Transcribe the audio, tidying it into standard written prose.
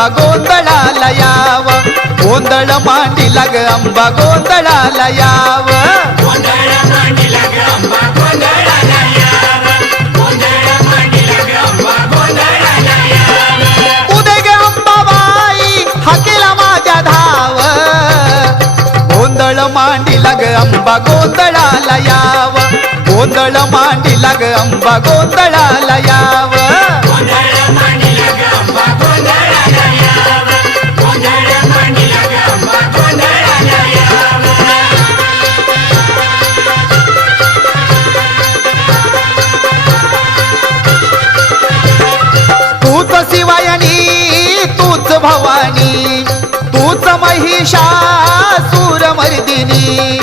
अंबा गोंधळाला याव, गोंधळ मांडीला ग अंबा गोंधळाला याव, गोंधळ मांडीला ग अंबा गोंधळाला याव, गोंधळ मांडीला ग अंबा गोंधळाला याव. उदे ग अंबाबाई हाकेला माझ्या धाव, गोंधळ मांडीला ग अंबा गोंधळाला याव, गोंधळ मांडीला ग अंबा गोंधळाला याव, गोंधळ मांडीला ग अंबा गोंधळाला याव, गोंधळ मांडीला ग अंबा गोंधळाला याव. तूच शिवायणी तूच भवानी, तूच महिषासूर मर्दिनी,